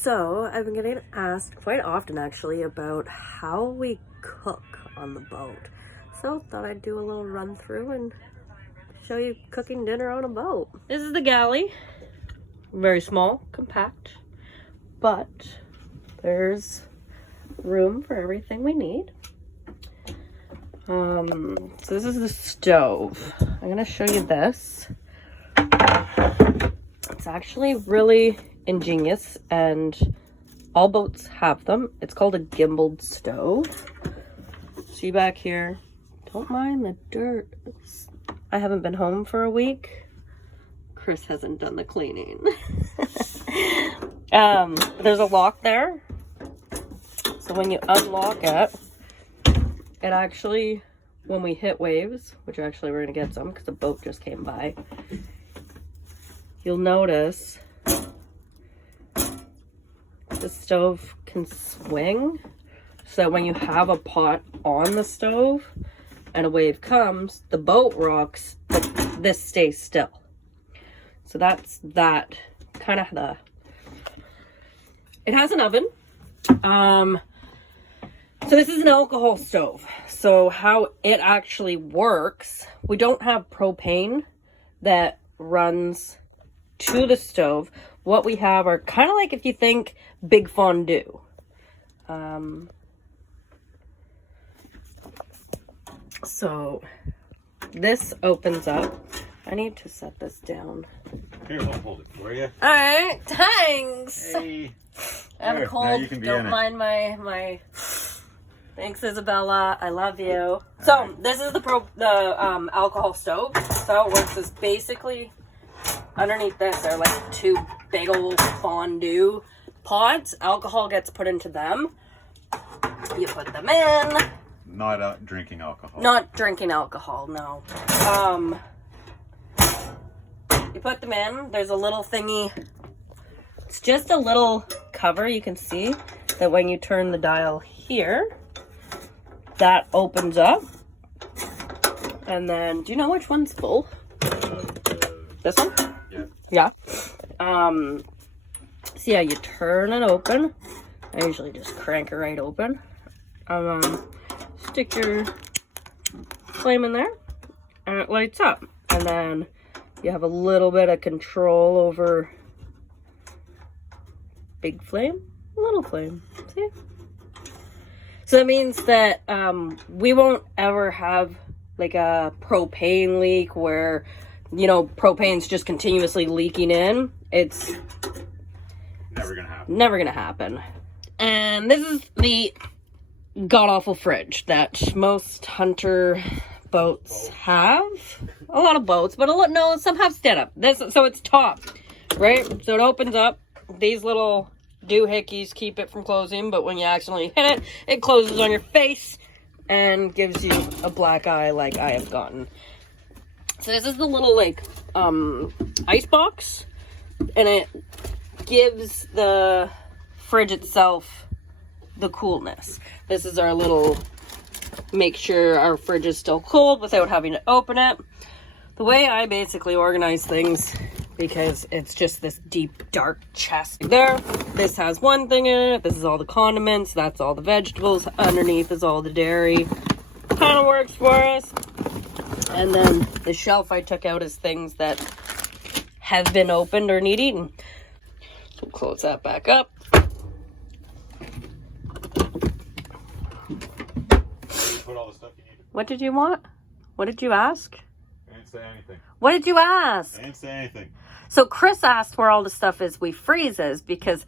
So I've been getting asked quite often actually about how we cook on the boat. So thought I'd do a little run through and show you cooking dinner on a boat. This is the galley. Very small, compact, but there's room for everything we need. So this is the stove. I'm gonna show you this. It's actually really ingenious and all boats have them. It's called a gimbaled stove. See back here, don't mind the dirt. I haven't been home for a week. Chris hasn't done the cleaning. There's a lock there. So when you unlock it, it actually, when we hit waves, which actually we're gonna get some because the boat just came by, you'll notice the stove can swing so that when you have a pot on the stove and a wave comes, the boat rocks, but this stays still. So that's that kind of the, it has an oven. So this is an alcohol stove. So how it actually works, we don't have propane that runs to the stove. What we have are kind of like if you think big fondue. So this opens up. I need to set this down. Here, I'll hold it for you. All right, thanks. Hey. I have a cold. Don't mind my. Thanks, Isabella. I love you. So this is the alcohol stove. So how it works is basically underneath this are like two big old fondue pots. Alcohol gets put into them. You put them in. Not drinking alcohol. Not drinking alcohol, no. You put them in. There's a little thingy. It's just a little cover. You can see that when you turn the dial here, that opens up. And then, do you know which one's full? This one? Yeah. So yeah, you turn it open. I usually just crank it right open. Stick your flame in there and it lights up. And then you have a little bit of control over big flame, little flame. See? So that means that we won't ever have like a propane leak where, you know, propane's just continuously leaking in. It's never gonna happen. Never gonna happen. And this is the god-awful fridge that most hunter boats have. A lot of boats, but no, some have stand-up. So it's top, right? So it opens up. These little doohickeys keep it from closing, but when you accidentally hit it, it closes on your face and gives you a black eye like I have gotten. So this is the little like ice box, and it gives the fridge itself the coolness. This is our little, make sure our fridge is still cold without having to open it. The way I basically organize things, because it's just this deep dark chest there. This has one thing in it. This is all the condiments. That's all the vegetables. Underneath is all the dairy. Kind of works for us. And then the shelf I took out is things that have been opened or need eaten. So we'll close that back up. Put all the stuff you need. What did you want? What did you ask? I didn't say anything. What did you ask? I didn't say anything. So Chris asked where all the stuff is we freezes because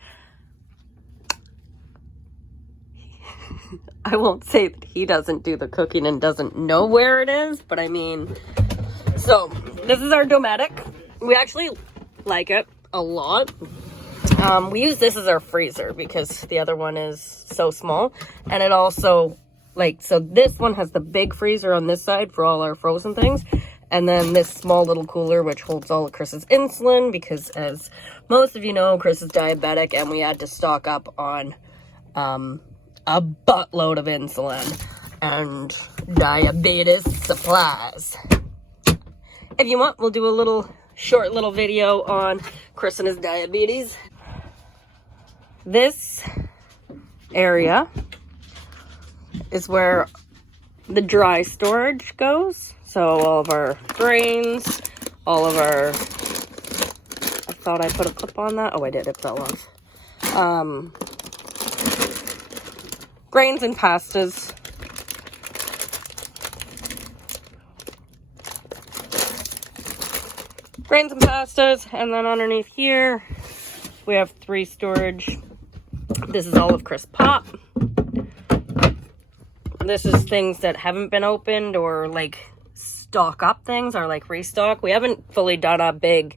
I won't say that he doesn't do the cooking and doesn't know where it is, but I mean, so this is our Dometic. We actually like it a lot. We use this as our freezer because the other one is so small, and it also so this one has the big freezer on this side for all our frozen things. And then this small little cooler, which holds all of Chris's insulin, because as most of you know, Chris is diabetic, and we had to stock up on a buttload of insulin and diabetes supplies. If you want, we'll do a short little video on Chris and his diabetes. this area is where the dry storage goes. So all of our grains, all of our, I thought I put a clip on that. Oh, I did, it fell off. Grains and pastas. Grains and pastas, and then underneath here, we have 3 storage. This is all of Crisp Pop. This is things that haven't been opened or like stock up things or like restock. We haven't fully done a big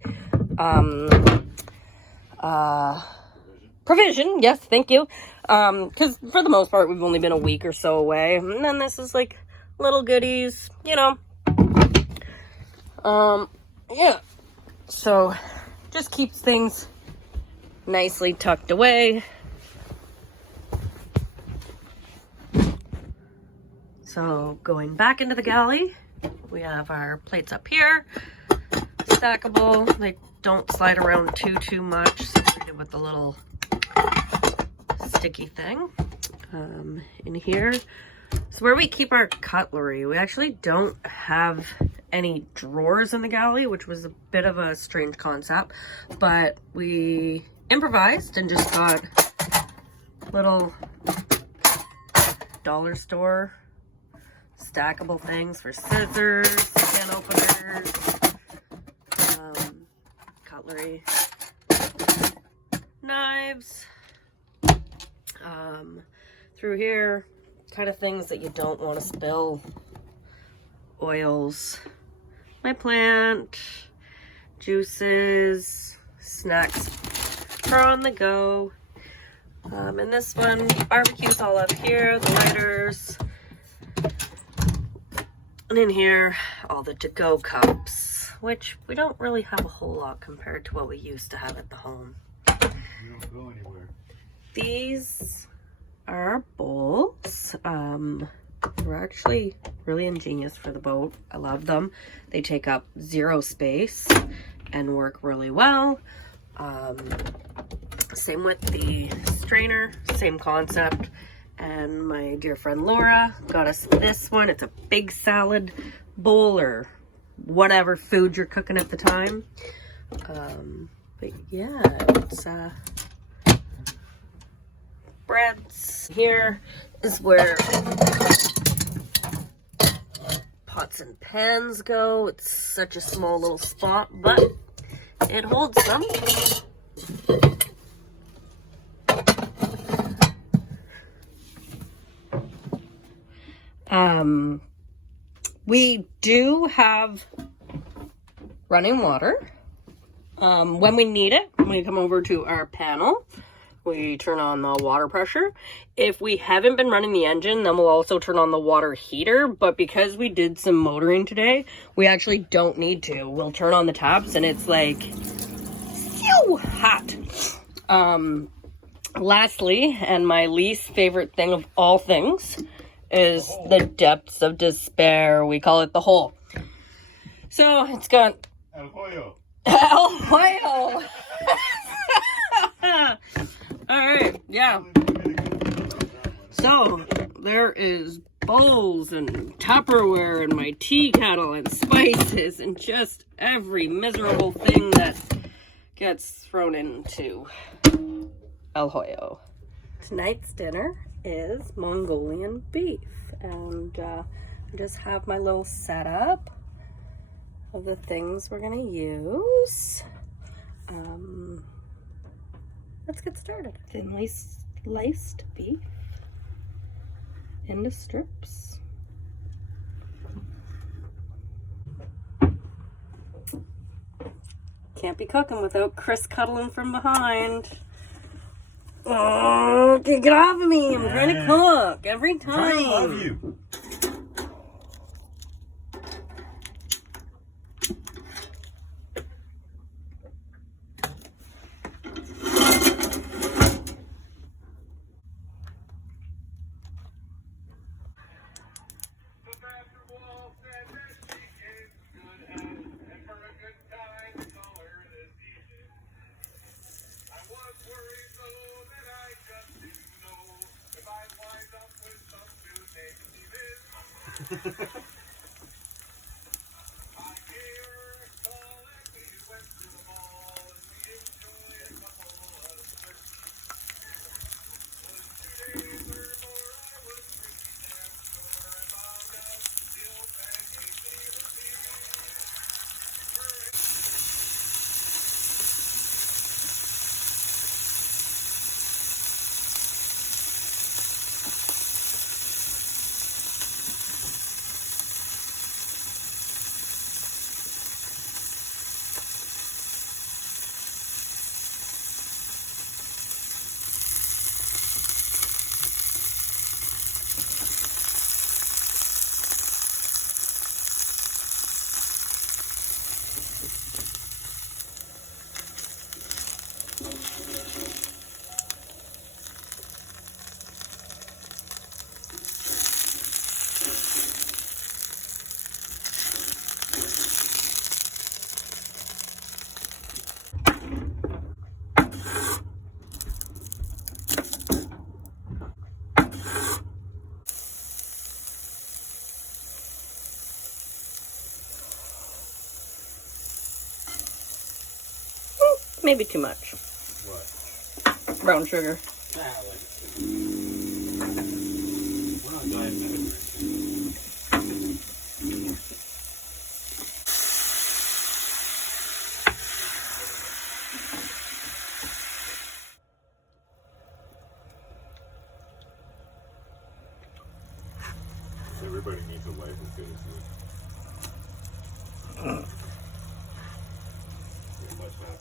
provision. Yes, thank you. Because for the most part, we've only been a week or so away. And then this is like little goodies, you know. Yeah. So just keeps things nicely tucked away. So going back into the galley, we have our plates up here, stackable. They don't slide around too much, separated with the little sticky thing. In here is where we keep our cutlery. We actually don't have any drawers in the galley, which was a bit of a strange concept, but we improvised and just got little dollar store stackable things for scissors, can openers, cutlery, knives, through here, kind of things that you don't want to spill, oils, my plant, juices, snacks for on the go. And this one, barbecue's all up here, the lighters. And in here, all the to-go cups, which we don't really have a whole lot compared to what we used to have at the home. You don't go anywhere. These are our bowls. They're actually really ingenious for the boat. I love them. They take up 0 space and work really well. Same with the strainer, same concept. And my dear friend Laura got us this one. It's a big salad bowl or whatever food you're cooking at the time. But yeah, it's breads. Here is where pots and pans go. It's such a small little spot, but it holds them. We do have running water. When we need it, when we come over to our panel, we turn on the water pressure. If we haven't been running the engine, then we'll also turn on the water heater. But because we did some motoring today, we actually don't need to. We'll turn on the taps and it's like so hot. Lastly, and my least favorite thing of all things, is the depths of despair. We call it the hole. So it's got El Hoyo. El Hoyo. All right, yeah. So there is bowls and Tupperware and my tea kettle and spices and just every miserable thing that gets thrown into El Hoyo. Tonight's dinner is Mongolian beef, and I just have my little setup of the things we're gonna use. Let's get started. Thinly sliced beef into strips. Can't be cooking without Chris cuddling from behind. Oh, get off of me. I'm trying to cook every time. I love you. Maybe too much. What? Brown sugar. Nah, I like it. We're not diabetic right now. Everybody needs a life as good as you. You're much happier.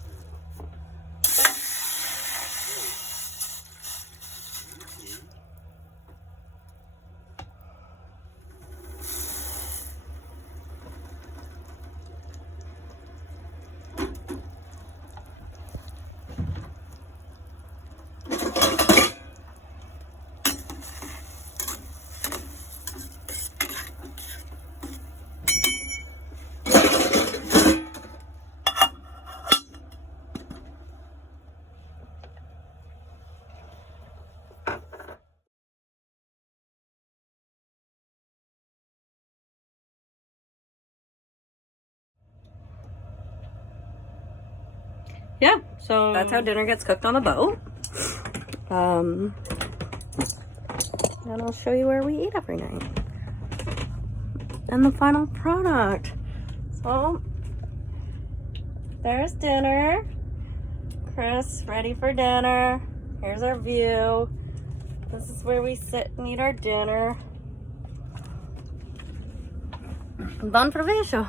Yeah, so that's how dinner gets cooked on the boat. And I'll show you where we eat every night. And the final product. So, there's dinner. Chris, ready for dinner. Here's our view. This is where we sit and eat our dinner. Buon provecho.